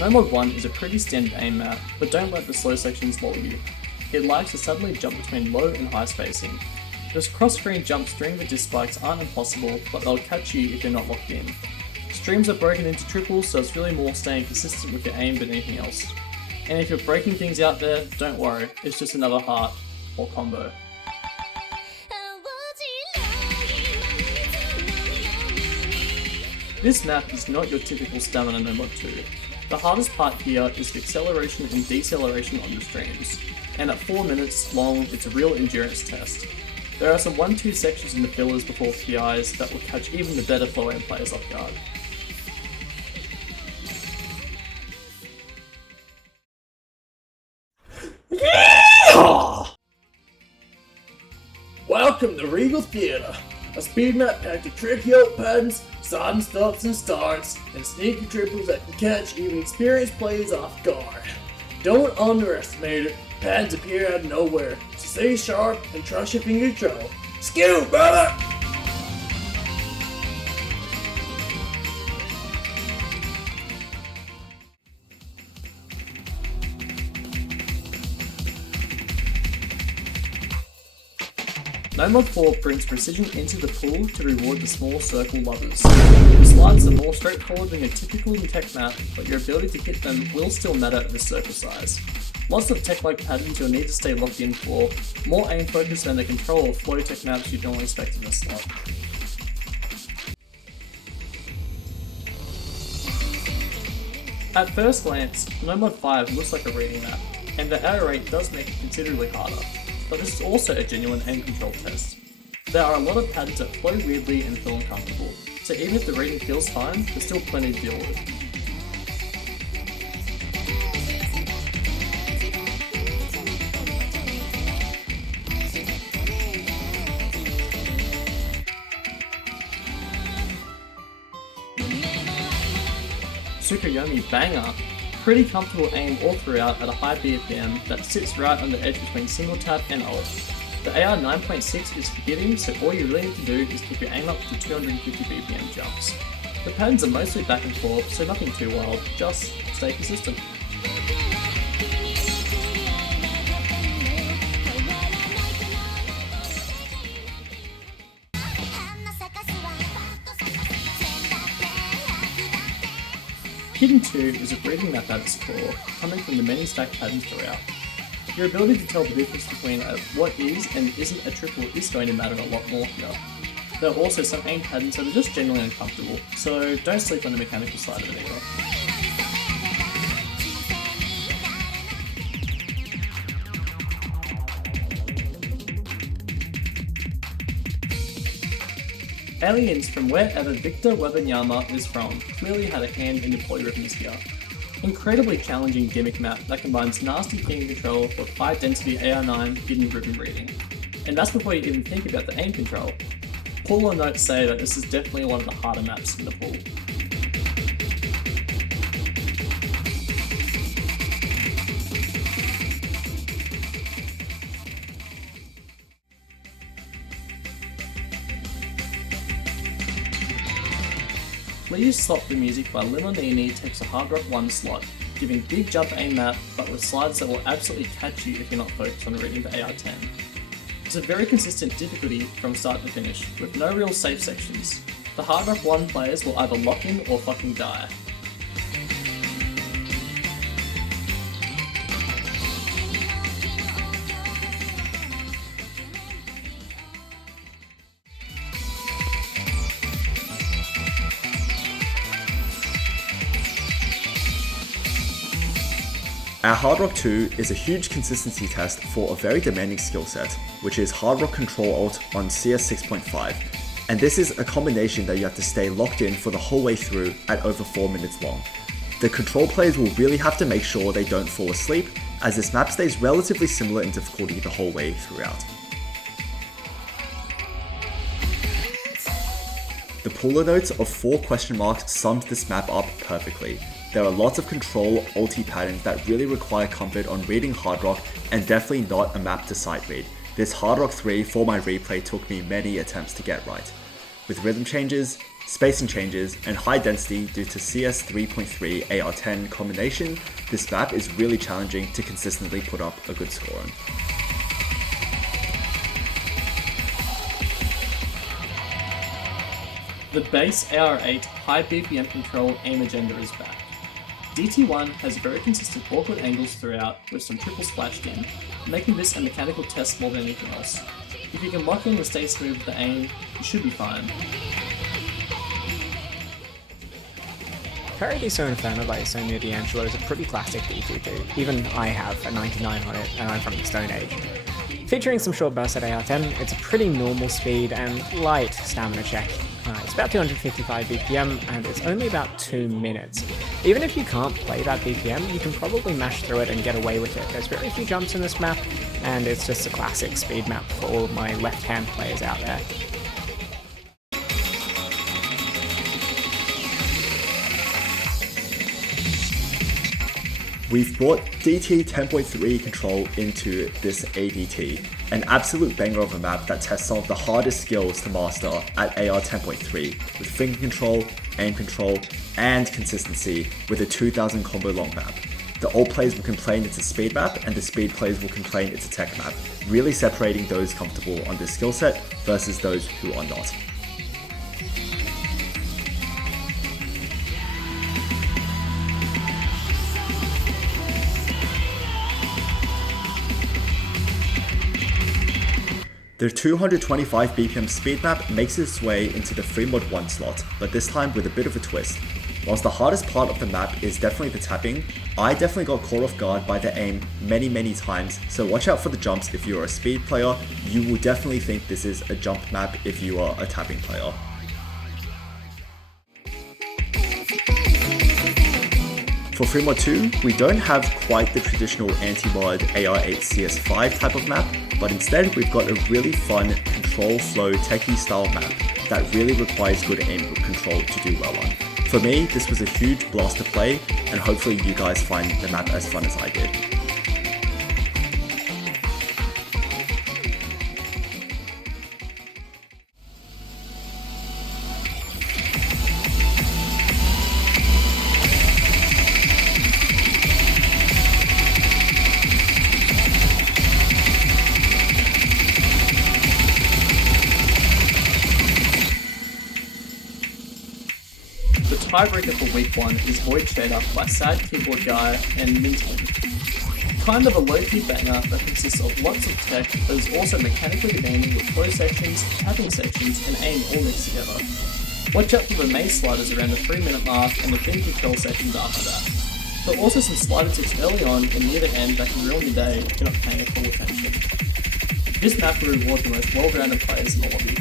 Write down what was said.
Nomod 1 is a pretty standard aim map, but don't let the slow sections lull you. It likes to suddenly jump between low and high spacing. Those cross-screen jumps during the disc spikes aren't impossible, but they'll catch you if you're not locked in. Streams are broken into triples, so it's really more staying consistent with your aim than anything else. And if you're breaking things out there, don't worry, it's just another heart or combo. This map is not your typical stamina Nomod 2. The hardest part here is the acceleration and deceleration on the streams, and at 4 minutes long, it's a real endurance test. There are some 1-2 sections in the fillers before PIs that will catch even the better flow aim players off guard. Welcome to Regal Theatre, a speed map packed with tricky old patterns, sudden stops and starts, and sneaky triples that can catch even experienced players off guard. Don't underestimate it, patterns appear out of nowhere, so stay sharp and trust your finger control. Skill, brother! Nomod 4 brings precision into the pool to reward the small circle lovers. The slides are more straightforward than your typical tech map, but your ability to hit them will still matter at this circle size. Lots of tech-like patterns you'll need to stay locked in for, more aim focus than the control of flow tech maps you'd normally expect in this slot. At first glance, Nomod 5 looks like a reading map, and the error rate does make it considerably harder. But this is also a genuine aim control test. There are a lot of patterns that flow weirdly and feel uncomfortable, so even if the reading feels fine, there's still plenty to deal with. Tsukuyomi Banger, pretty comfortable aim all throughout at a high BPM that sits right on the edge between single tap and ult. The AR9.6 is forgiving, so all you really need to do is keep your aim up to 250 BPM jumps. The patterns are mostly back and forth, so nothing too wild, just stay consistent. Hidden 2 is a breeding map at its core, coming from the many stacked patterns throughout. Your ability to tell the difference between what is and isn't a triple is going to matter a lot more here. There are also some aim patterns that are just genuinely uncomfortable, so don't sleep on the mechanical side of it either. Aliens from wherever Victor Wembanyama is from clearly had a hand in the polyrhythms here. Incredibly challenging gimmick map that combines nasty finger control with high density AR9 hidden ribbon reading. And that's before you even think about the aim control. Pull notes say that this is definitely one of the harder maps in the pool. Please Stop the Music by Limonini takes a Hard Rock 1 slot, giving big jump aim map but with slides that will absolutely catch you if you're not focused on reading the AR10. It's a very consistent difficulty from start to finish, with no real safe sections. The Hard Rock 1 players will either lock in or fucking die. Our Hard Rock 2 is a huge consistency test for a very demanding skill set, which is Hard Rock Control Alt on CS 6.5, and this is a combination that you have to stay locked in for the whole way through at over 4 minutes long. The control players will really have to make sure they don't fall asleep, as this map stays relatively similar in difficulty the whole way throughout. The puller notes of 4 question marks sums this map up perfectly. There are lots of control ulti patterns that really require comfort on reading Hard Rock, and definitely not a map to sight read. This Hard Rock 3 for my replay took me many attempts to get right. With rhythm changes, spacing changes, and high density due to CS 3.3 AR10 combination, this map is really challenging to consistently put up a good score on. The base AR8 high BPM control aim agenda is back. DT1 has very consistent awkward angles throughout with some triple splashed in, making this a mechanical test more than anything else. If you can lock in and stay smooth with the aim, you should be fine. Paradiso Inferno by Sonia D'Angelo is a pretty classic DT2. Even I have a 99 on it, and I'm from the Stone Age. Featuring some short bursts at AR10, it's a pretty normal speed and light stamina check. It's about 255 BPM and it's only about 2 minutes. Even if you can't play that BPM, you can probably mash through it and get away with it. There's very few jumps in this map, and it's just a classic speed map for all of my left-hand players out there. We've brought ADT2026 control into this ADT, an absolute banger of a map that tests some of the hardest skills to master at AR10.3 with finger control, aim control, and consistency with a 2000 combo long map. The old players will complain it's a speed map, and the speed players will complain it's a tech map, really separating those comfortable on this skill set versus those who are not. The 225 BPM speed map makes its way into the free mod 1 slot, but this time with a bit of a twist. Whilst the hardest part of the map is definitely the tapping, I definitely got caught off guard by the aim many times, so watch out for the jumps if you're a speed player. You will definitely think this is a jump map if you are a tapping player. For free mod 2, we don't have quite the traditional anti-mod AR8 CS5 type of map, but instead we've got a really fun control flow techie style map that really requires good aim control to do well on. For me, this was a huge blast to play, and hopefully you guys find the map as fun as I did. The tiebreaker for week 1 is Void Shader by Sad Keyboard Guy and Minton. Kind of a low-key banger that consists of lots of tech, but is also mechanically demanding with flow sections, tapping sections, and aim all mixed together. Watch out for the maze sliders around the 3-minute mark and the thin control sections after that. There are also some slider ticks early on and near the end that can ruin your day if you're not paying full attention. This map will reward the most well-rounded players in the lobby.